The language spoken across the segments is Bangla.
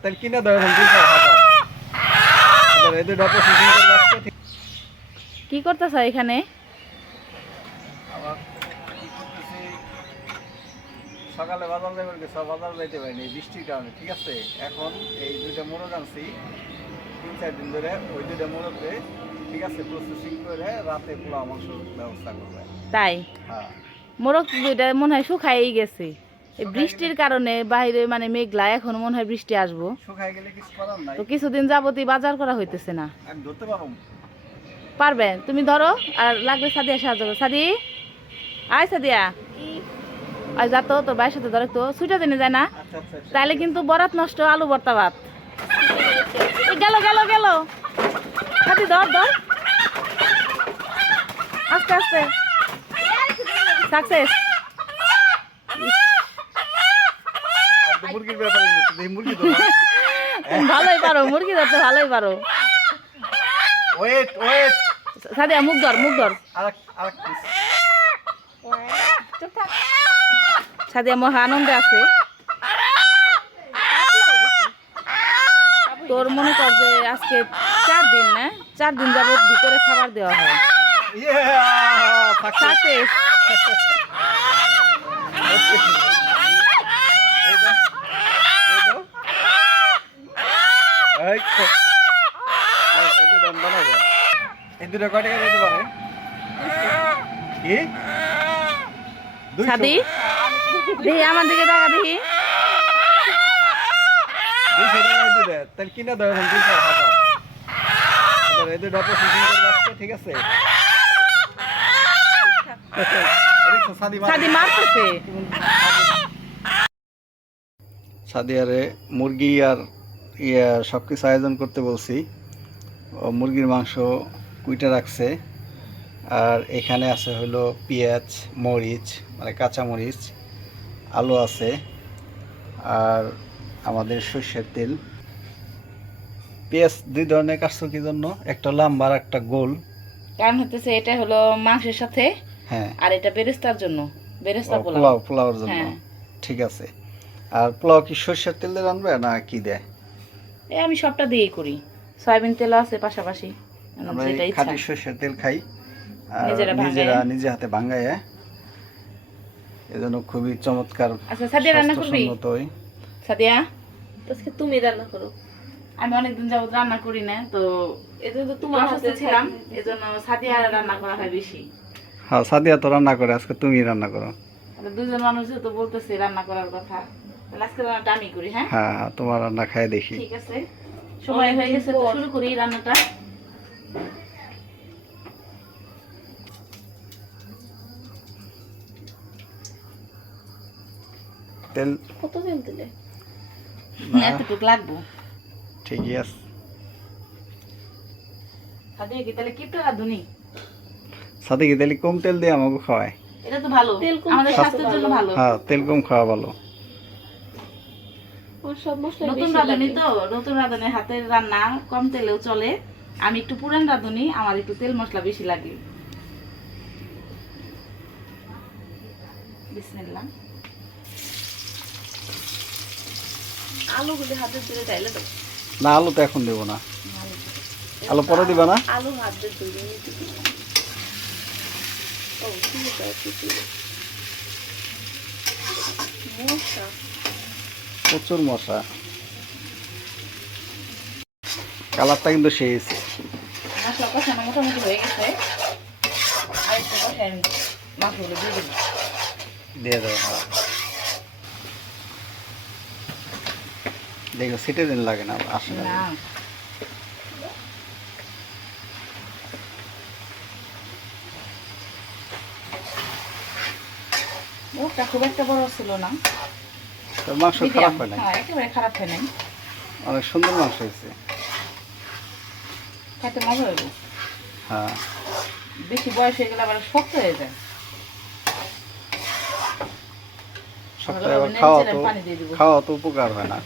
তাহলে কিনে দেওয়া কি করতেছ এখানে? সকালে বাজার যাবে গেছে, বাজার যাইতে পারিনি বৃষ্টির কারণে, ঠিক আছে। এখন এই দুইটা মোরগ আনছি 3-4 দিন ধরে, ওই দুইটা মোরগকে ঠিক আছে প্রসেসিং করে রাতে পোলাও মাংসের ব্যবস্থা করবে। তাই? হ্যাঁ, মোরগ দুইটা মনে হয় শুকাই গেছে এই বৃষ্টির কারণে, বাইরে মানে মেঘলা, এখন মনে হয় বৃষ্টি আসবো। শুকাই গেলে কিছু করার নাই, তো কিছুদিন যাবতই বাজার করা হইতেছে না। আমি ধরতে পারবো। পারবে? তুমি ধরো, আর লাগলে সাদিয়া সাহায্য করো। সাদি, আয় সাদিয়া, আয় যা তো, তোর ভাইয়ের সাথে ধর একটু, সুইটা দিনে যায় না, আচ্ছা আচ্ছা আচ্ছা। তাইলে কিন্তু বরাত নষ্ট, আলু ভর্তা ভাত। গেল গেল গেল, সাদি ধর ধর, আস্তে আস্তে, সাকসেস। মুরগির ব্যাপারে মুরগি তো তুমি ভালোই পারো, মুরগি ধরতে ভালোই পারো। ওয়েট ওয়েট, সাদিয়া মুখ ধর, মুখ ধর। আরেক পিস। সাদিয়া মহা আনন্দে আছে। তোর মনে কর যে আজকে 4 দিন না, 4 দিন যাবত ভিতরে খাবার দেওয়া হয়। সাকসেস। সাদি, দেখি আমার দিকে টাকা দেখি। ঠিক আছে, সাদি মারতেছে। সাদিয়ারে মুরগি আর সবকিছু আয়োজন করতে বলছি। মুরগির মাংস কুইটা রাখছে, আর এখানে আছে হলো পেঁয়াজ, মরিচ মানে কাঁচা মরিচ, আলু আছে, আর আমাদের সরষের তেল। পেঁয়াজ 2 ধরনের কাটছো কি জন্য? একটা লম্বা আর একটা গোল। কারণ হতেছে এটা হলো মাংসের সাথে, হ্যাঁ, আর এটা বেরেস্তার জন্য, বেরেস্তা পোলাও, পোলাওর জন্য। হ্যাঁ। ঠিক আছে। আর পোলাও কি সরষের তেল দিয়ে রান্নবে না কি দেয়? আমি সবটা দিয়েই করি, সয়াবিন তেল আছে পাশাপাশি, আমরা যেটা ইচ্ছা। খাঁটি সরষের তেল খাই, আর নিজেরা নিজে হাতে ভাঙায়, এজন্য খুবই চমৎকার। আচ্ছা সাদিয়া রান্না করবি? সাদিয়া, আজকে তুমি রান্না করো। আমি অনেকদিন যাবত রান্না করি না, তো এজন্য তোমার সাথে ছিলাম, এজন্য সাদিয়া রান্না করা হয় বেশি। হ্যাঁ, সাদিয়া তো রান্না করে, আজকে তুমি রান্না করো। তাহলে দুজন মানুষ তো বলতেছে রান্না করার কথা, তাহলে আজকে রান্নাটা আমি করি। হ্যাঁ হ্যাঁ, তোমার রান্না খাই দেখি। ঠিক আছে, সময় হয়ে গেছে, তো শুরু করি রান্নাটা। তেল কত তেল দিলে? এতটুকু লাগবো। ঠিকই আছে। সাদিয়া কি তাহলে কিপটা রাঁধুনি? সাদিকে তেল কম তেল দিয়ে আমাকে খাওয়ায়। এটা তো ভালো, তেল কম আমাদের খাওয়া স্বাস্থ্যের জন্য ভালো। হ্যাঁ, তেল কম খাওয়া ভালো। ওর সব মশলা নতুন বেশি রাঁধুনি লাগে। তো, নতুন রাঁধুনি হাতের রান্না কম তেলেও চলে। আমি একটু পুরান রাঁধুনি, আমার একটু তেল মশলা বেশি লাগে। বিসমিল্লাহ। আলুগুলো হাতে তুলে তাইলে তো না, আলু তো এখন দেবো না, আলু পরে দিবা না। আলু হাতে তুলে নিতে দিই। ও ঠিক আছে, মশলা প্রচুর মশা, কালারটা কিন্তু সেই হয়েছে। মশলা কষানো মোটামুটি হয়ে গেছে, আর একটু কষাই আমি মাছগুলো দিয়ে দেবো। দিয়ে দেবো। হ্যাঁ, দেখো সিটে দিন লাগে না, আসলে না ওটা খুব একটা বড় ছিল না, তোর মাংস খারাপ হয় না, হ্যাঁ একেবারে খারাপ হয় নাই, অনেক সুন্দর মাংস হয়েছে। খাইতে মজা হইব। হ্যাঁ, বেশি বয়স হয়ে গেলে আবার শক্ত হয়ে যায়। সপ্তাহে আবার খাওয়া তো উপকার হয় না।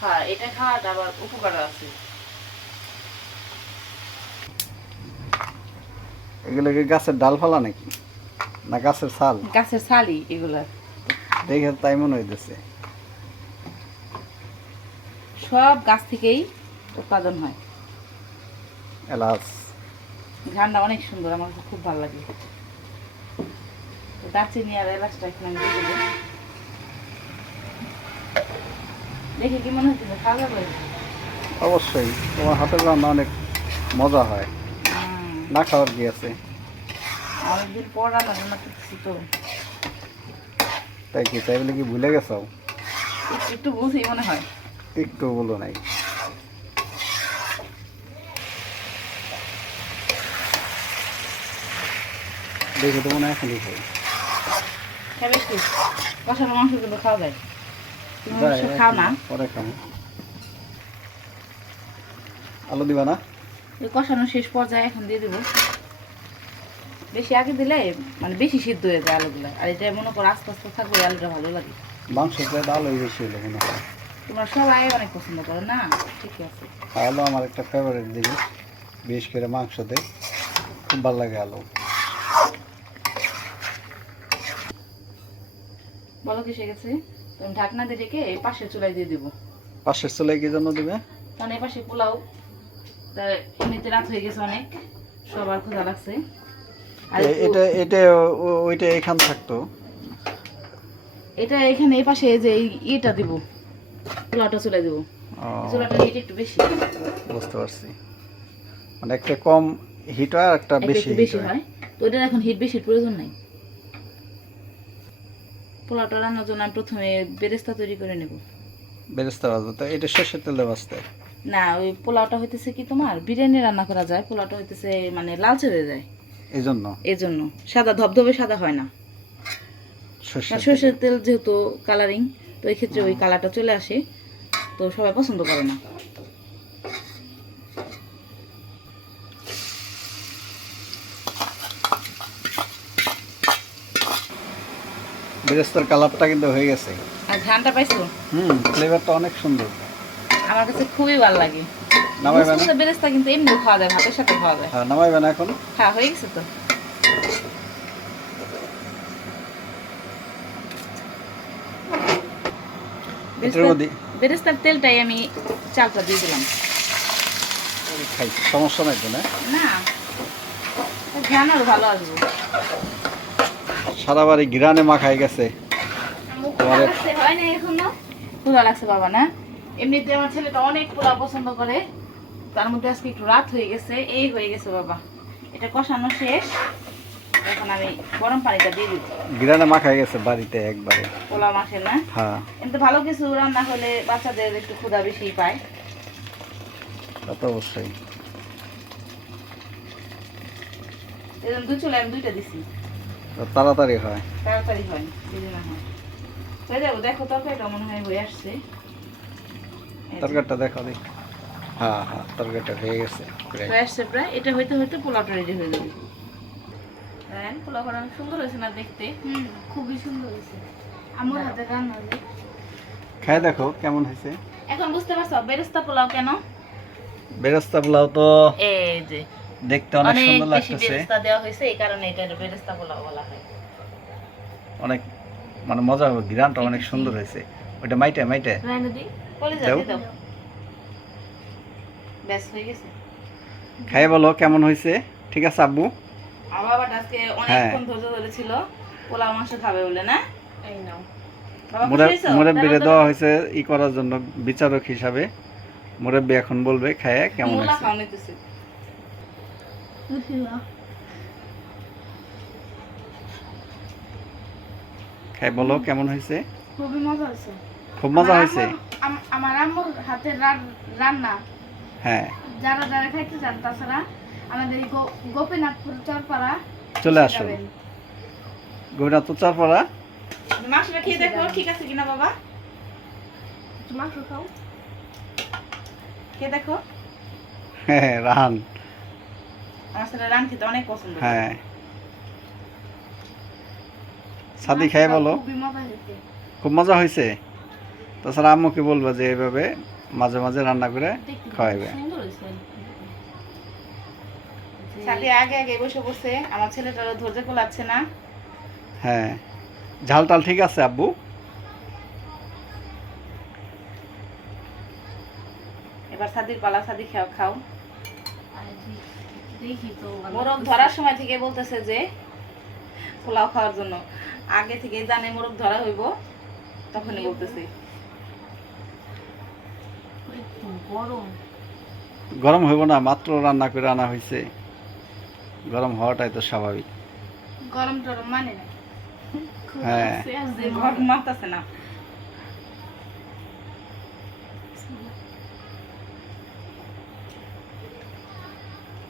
হ্যাঁ, এটা খাওয়াটা আবার উপকার আছে। এগুলো কি গাছের ডালপালা নাকি, না গাছের ছাল? গাছের ছালি এগুলা। দেখে তাই মনে হইতেছে। সব গাছ থেকেই উৎপাদন হয়। এলাচ ঘ্রাণটা অনেক সুন্দর, আমার কাছে খুব ভালো লাগে। তো দারচিনি আর এলাচটা এখন আমি দিয়ে দেবো। দেখে কি মনে হচ্ছে খাওয়া যাবে? অবশ্যই, তোমার হাতের রান্না অনেক মজা হয়, না খাওয়ার কি আছে। অনেকদিন পর রান্না বান্না করছি তো, তাই কি তাই বলে কি ভুলে গেছো? একটু একটু বুঝি মনে হয়। একটু বলো নাই। দেখে তো মনে হয় এখনই খাই। খাবে কি কষানো মাংস কিন্তু খাওয়া যায়। তুমি যাই, অবশ্য খাও না। পরে খাবো। আলু দিবা না? এই কষানো শেষ পর্যায়ে এখন দিয়ে দেবো। বেশি আগে দিলে মানে বেশি সিদ্ধ হয়ে যায় আলুগুলো, আর এটা মনে করো আস্তে আস্তে থাকবে, আলুটা ভালো লাগে। মাংস প্রায় আলুই বেশি হলো মনে হয়। তোমরা সবাই অনেক পছন্দ করো না, ঠিকই আছে। আলু আমার একটা ফেভারিট জিনিস, বিশেষ করে মাংসতে খুব ভালো লাগে আলু। বলো কি সে গেছে? তুমি ঢাকনা দিয়ে রেখে এই পাশের চুলায় দিয়ে দিব। পাশের চুলায় কি জন্য দিবে? কারণ এই পাশে পোলাও, তার এমনিতে রাত হয়ে গেছে অনেক, সবার ক্ষুধা লাগছে। আর এটা এটা ওইটা এখান থাকতো। এটা এখানে এই পাশে যে ইটা দিব, পোলাওটা চুলায় দিব। ও, চুলাটা হিট একটু বেশি, বুঝতে পারছি। মানে একটা কম হিট হয় আর একটা এটা বেশি একটু হিট বেশি হয়। হয়। তো এটার এখন হিট বেশির প্রয়োজন নাই। পোলাওটা রান্নার জন্য আমি প্রথমে বেরেস্তা তৈরি করে নেব। বেরেস্তা ভাজা তো এটা সর্ষের তেলে ভাজতে? না, ওই পোলাওটা হইতেছে কি তোমার বিরিয়ানি রান্না করা যায়, পোলাওটা হইতেছে মানে লালচে হয়ে যায়, এই জন্য এই জন্য সাদা ধবধবে সাদা হয় না। সর্ষের সরষের তেল যেহেতু কালারিং, তো এই ক্ষেত্রে ওই কালারটা চলে আসে, তো সবাই পছন্দ করে না। বেরেস্তার কালারটা কিন্তু হয়ে গেছে। আর ঘ্রাণটা পাইছো? ফ্লেভারটা অনেক সুন্দর। আমার কাছে খুবই ভালো লাগে। নামাইবে না? মুসমুসে বেরেস্তা কিন্তু এমনিও খাওয়া যায়, ভাতের সাথে খাওয়া যায়। হ্যাঁ, নামাইবে না এখন? হ্যাঁ, হয়ে গেছে তো। এটার মধ্যে বেরেস্তার তেলটাই আমি চালটা দিয়ে দিলাম। খাই, সমস্যা নাই তো না? না, ঘ্রাণ আরো ভালো আসবে। সারা বাড়ি ঘিরানে মাখাই গেছে। তোমার হয় না এখনো? ক্ষুধা লাগছে বাবা না? এমনিতে আমার ছেলেটা অনেক পোলাও পছন্দ করে, তার মধ্যে আজকে একটু রাত হয়ে গেছে, এই হয়ে গেছে বাবা। এটা কষানো শেষ, এখন আমি গরম পানিটা দিয়ে দিব। ঘিরানে মাখাই গেছে বাড়িতে একবারে। পোলাও মাছের না? হ্যাঁ, এমনি ভালো কিছু রান্না হলে বাচ্চাদের একটু ক্ষুধা বেশি পায়। তা তো অবশ্যই। এই জন্য দুই চুলে আমি দুইটা দিছি, তো তাড়াতাড়ি হয়। তাড়াতাড়ি হয়, দেরি না হয়। হয়ে যাবো, দেখো তরকারিটা মনে হয় হয়ে আসছে। এই যে, তরকারিটা দেখো দেখি। হ্যাঁ হ্যাঁ, তরকারিটা হয়ে গেছে প্রায়। হয়ে আসছে প্রায়। এটা হইতে হইতে পোলাওটা রেডি হয়ে যাবে। দেখেন পোলাওটা অনেক সুন্দর হয়েছে না দেখতে? খুবই সুন্দর হয়েছে আমার হাতে রান্না হলে। খাই দেখো কেমন হয়েছে। এখন বুঝতে পারছো বেরেস্তা পোলাও কেন? বেরেস্তা পোলাও তো এই যে দেখতে অনেক অনেক সুন্দর বেশি লাগতেছে, বেরেস্তা দেওয়া হয়েছে, এই কারণে এটা বেরেস্তা পোলাও বলা হয়। অনেক মানে মজা হবে, ঘ্রাণটা অনেক সুন্দর হয়েছে। ওইটা মাইটে মাইটে রাইনা দি কলিজা দাও। দিয়ে দাও। ব্যাস হয়ে গেছে। খাই বলো কেমন হয়েছে। ঠিক আছে আব্বু? আমার বাবাটা আজকে অনেকক্ষণ ধৈর্য ধরেছিল পোলাও মাংস খাবে বলে না? এই নাও। বাবা খুশি হয়েছো? মুরব্বিরে দাঁড়াও, দেওয়া দাঁড়াও। হয়েছে ই করার জন্য, বিচারক হিসাবে। মুরব্বি এখন বলবে খায় কেমন মূলা হয়েছে। খাও নিতেছি। খাই বলো কেমন হয়েছে। খুবই মজা হয়েছে। খুব মজা হয়েছে। আমার আম্মুর হাতের রান্না হ্যাঁ, যারা যারা খাইতে চান, তাছাড়া আমাদের এই গোপীনাথপুর চরপাড়া চলে আসুন। গৌরা তো চারপাড়া। মাংসটা খেয়ে দেখো ঠিক আছে কিনা বাবা, মাংস খাও। খেয়ে দেখো। হ্যাঁ, রাহান। আমার ছেলে রান খেতে অনেক পছন্দ করে। হ্যাঁ, সাদি খাই বলো খুবই মজা হয়েছে। খুব মজা হয়েছে। তাছাড়া আম্মুকে বলবো যে এইভাবে মাঝে মাঝে রান্না করে খাওয়াইবে। সুন্দর হয়েছে। সাথে আগে আগে বসে বসে আমার ছেলেটারও ধৈর্য কোলাচ্ছে না। হ্যাঁ, ঝাল টাল ঠিক আছে আব্বু? এবার সাদির পালা, সাদি খাও খাও। আর দেখি তো মোরগ ধরার সময় থেকে বলতেছে যে পোলাও খাওয়ার জন্য, আগে থেকে জানে মোরগ ধরা হইব, তখনই বলতেছে। একটু গরম। গরম হইব না, মাত্র রান্না করে আনা হয়েছে, গরম হওয়াটাই তো স্বাভাবিক। গরম টরম মানে না, হ্যাঁ যে গরম মারতেছে না।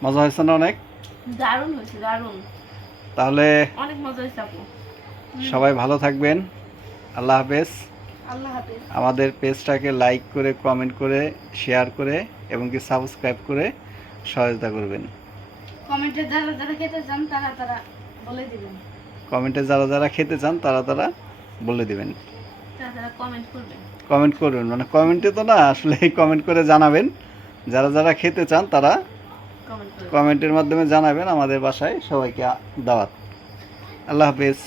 মজা হয়েছে না অনেক? দারুণ হয়েছে, দারুণ, তাহলে অনেক মজা হয়েছে আপু। সবাই ভালো থাকবেন, আল্লাহ হাফেজ। আল্লাহ হাফেজ। আমাদের পেজটাকে লাইক করে, কমেন্ট করে, শেয়ার করে এবং কি সাবস্ক্রাইব করে সহায়তা করবেন। কমেন্টে যারা যারা খেতে চান তারা তারা বলে দিবেন। কমেন্টে যারা যারা খেতে চান তারা তারা বলে দিবেন, তারা কমেন্ট করবেন। কমেন্ট করবেন, মানে কমেন্টে তো না, আসলে কমেন্ট করে জানাবেন। যারা যারা খেতে চান তারা কমেন্ট করবেন। কমেন্টের মাধ্যমে জানাবেন। আমাদের বাসায় সবাইকে দাওয়াত। আল্লাহ হাফেজ।